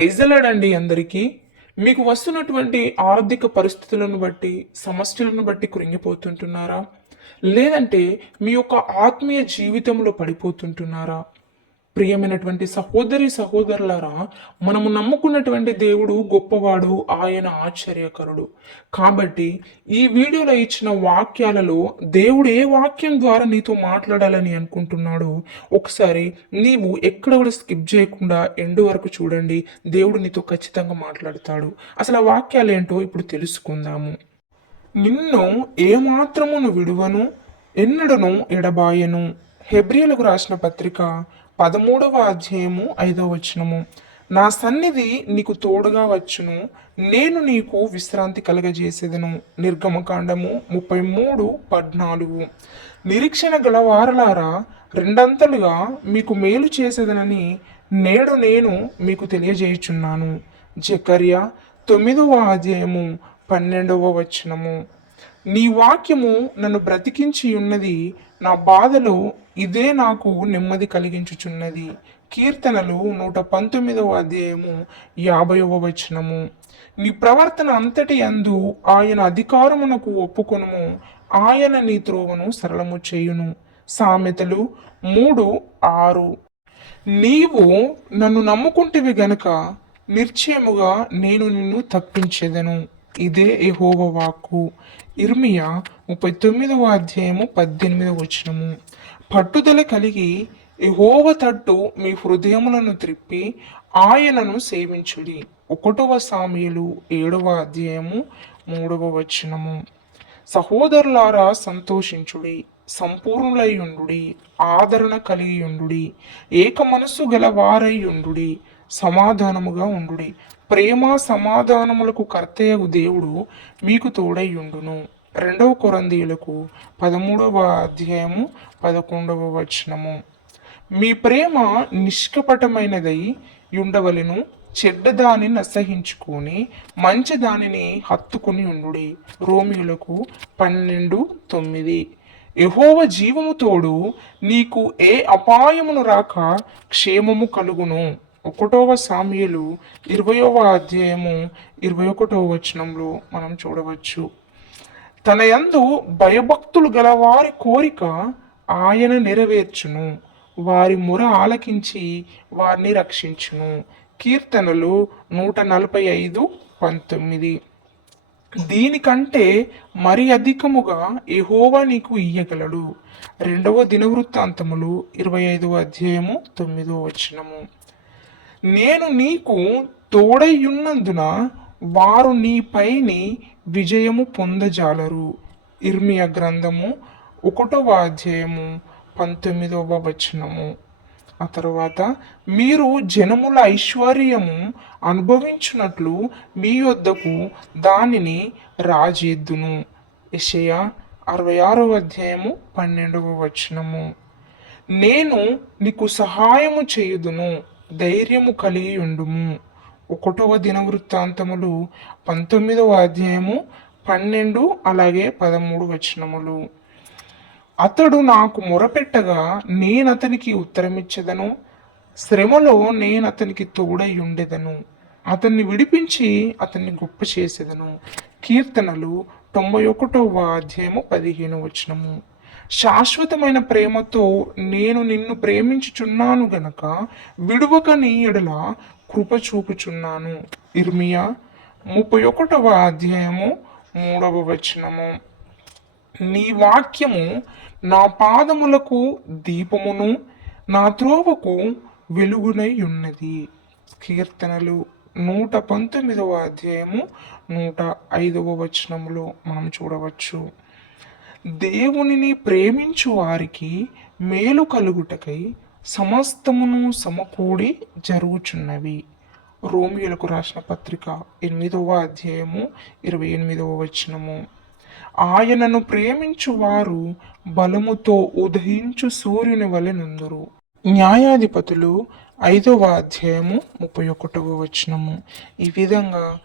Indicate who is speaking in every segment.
Speaker 1: ఇజలాడండి అందరికీ మీకు వస్తున్నటువంటి ఆర్థిక పరిస్థితులను బట్టి సమస్యలను బట్టి కృంగిపోతుంటున్నారా? లేదంటే మీ యొక్క ఆత్మీయ జీవితంలో పడిపోతుంటున్నారా? ప్రియమైనటువంటి సహోదరి సహోదరులారా మనము నమ్ముకున్నటువంటి దేవుడు గొప్పవాడు ఆయన ఆశ్చర్యకరుడు. కాబట్టి ఈ వీడియోలో ఇచ్చిన వాక్యాలలో దేవుడు ఏ వాక్యం ద్వారా నీతో మాట్లాడాలని అనుకుంటున్నాడో ఒకసారి నీవు ఎక్కడ కూడా స్కిప్ చేయకుండా ఎండు వరకు చూడండి. దేవుడు నీతో ఖచ్చితంగా మాట్లాడతాడు. అసలు ఆ వాక్యాలు ఏంటో ఇప్పుడు తెలుసుకుందాము. నిన్ను ఏమాత్రమును విడువను ఎన్నడను ఎడబాయను. హెబ్రియలకు రాసిన పత్రిక పదమూడవ అధ్యాయము ఐదవ వచనము. నా సన్నిధి నీకు తోడుగా వచ్చును నేను నీకు విశ్రాంతి కలగజేసేదను. నిర్గమకాండము ముప్పై మూడు పద్నాలుగు. నిరీక్షణ గల వారలారా రెండంతలుగా మీకు మేలు చేసేదనని నేడు నేను మీకు తెలియజేయుచున్నాను. జకర్య తొమ్మిదవ అధ్యాయము పన్నెండవ వచనము. నీ వాక్యము నన్ను బ్రతికించి ఉన్నది నా బాధలో ఇదే నాకు నెమ్మది కలిగించుచున్నది. కీర్తనలు నూట పంతొమ్మిదవ అధ్యాయము యాభైవ వచనము. నీ ప్రవర్తన అంతటి అందు ఆయన అధికారమునకు ఒప్పుకొనుము ఆయన నీ త్రోవను సరళము చేయును. సామెతలు మూడు ఆరు. నీవు నన్ను నమ్ముకుంటివి గనక నిశ్చయముగా నేను నిన్ను తప్పించేదను. ఇదే యహోవ వాక్కు. ఇర్మియా ముప్పై తొమ్మిదవ అధ్యాయము పద్దెనిమిదవ వచనము. పట్టుదల కలిగి యహోవ తట్టు మీ హృదయములను త్రిప్పి ఆయనను సేవించుడి. ఒకటవ సామీలు ఏడవ అధ్యాయము మూడవ వచనము. సహోదరులారా సంతోషించుడి సంపూర్ణులై ఉండుడి ఆదరణ కలిగి ఉండుడి ఏక మనస్సు గల వారై ఉండుడి సమాధానముగా ఉండుడి. ప్రేమ సమాధానములకు కర్తయ్యగు దేవుడు మీకు తోడై ఉండును రెండవ కొరందీయులకు పదమూడవ అధ్యాయము పదకొండవ వచనము. మీ ప్రేమ నిష్కపటమైనదై ఉండవలెను చెడ్డ దానిని అసహించుకొని మంచి దానిని హత్తుకుని ఉండుడి. రోమిలకు పన్నెండు తొమ్మిది. యహోవ జీవము తోడు నీకు ఏ అపాయమును రాక క్షేమము కలుగును. ఒకటవ సామ్యులు ఇరవయవ అధ్యాయము ఇరవై ఒకటవ వచనంలో మనం చూడవచ్చు. తన యందు భయభక్తులు గల వారి కోరిక ఆయన నెరవేర్చును. వారి మొర ఆలకించి వారిని రక్షించును. కీర్తనలు నూట నలభై ఐదు పంతొమ్మిది. దీనికంటే మరి అధికముగా ఎహోవా నీకు ఇయ్యగలడు. రెండవ దినవృత్తాంతములు ఇరవై ఐదవ అధ్యాయము తొమ్మిదో వచనము. నేను నీకు తోడయ్యున్నందున వారు నీపైని విజయము పొందజాలరు. ఇర్మియా గ్రంథము ఒకటవ అధ్యాయము పంతొమ్మిదవ వచనము. ఆ తర్వాత మీరు జనముల ఐశ్వర్యము అనుభవించినట్లు మీ యొద్దకు దానిని రాజేద్దును. ఇషయ అరవై ఆరవ అధ్యాయము పన్నెండవ వచనము. నేను నీకు సహాయము చేయుదును. ధైర్యము కలిగి ఉండుము ఒకటవ దినవృత్తాంతములు పంతొమ్మిదవ అధ్యాయము పన్నెండు అలాగే పదమూడు వచనములు. అతడు నాకు మొరపెట్టగా నేను అతనికి ఉత్తరమిచ్చదను. శ్రమలో నేను అతనికి తోడై ఉండేదను అతన్ని విడిపించి అతన్ని గొప్ప చేసేదను. కీర్తనలు తొంభై ఒకటవ అధ్యాయము పదిహేను వచనము. శాశ్వతమైన ప్రేమతో నేను నిన్ను ప్రేమించుచున్నాను గనక విడువక నీ ఎడల కృప చూపుచున్నాను. ఇర్మియా ముప్పై ఒకటవ అధ్యాయము మూడవ వచనము. నీ వాక్యము నా పాదములకు దీపమును నా త్రోవకు వెలుగునై ఉన్నది. కీర్తనలు నూట పంతొమ్మిదవ అధ్యాయము నూట ఐదవ వచనములో మనం చూడవచ్చు. దేవునిని ప్రేమించు వారికి మేలు కలుగుటకై సమస్తమును సమకూడి జరుగుచున్నవి. రోమియోలకు రాసిన పత్రిక ఎనిమిదవ అధ్యాయము ఇరవై ఎనిమిదవ వచనము. ఆయనను ప్రేమించు వారు బలముతో ఉదయించు సూర్యుని వలెనుందురు న్యాయాధిపతులు ఐదవ అధ్యాయము ముప్పై ఒకటవ వచనము. ఈ విధంగా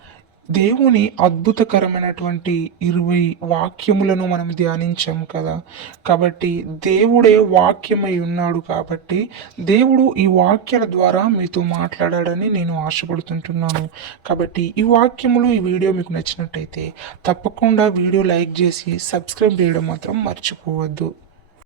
Speaker 1: దేవుని అద్భుతకరమైనటువంటి ఇరవై వాక్యములను మనం ధ్యానించాం కదా. కాబట్టి దేవుడే వాక్యమై ఉన్నాడు కాబట్టి దేవుడు ఈ వాక్యాల ద్వారా మీతో మాట్లాడాడని నేను ఆశపడుతుంటున్నాను. కాబట్టి ఈ వాక్యములు ఈ వీడియో మీకు నచ్చినట్టయితే తప్పకుండా వీడియో లైక్ చేసి సబ్స్క్రైబ్ చేయడం మాత్రం మర్చిపోవద్దు.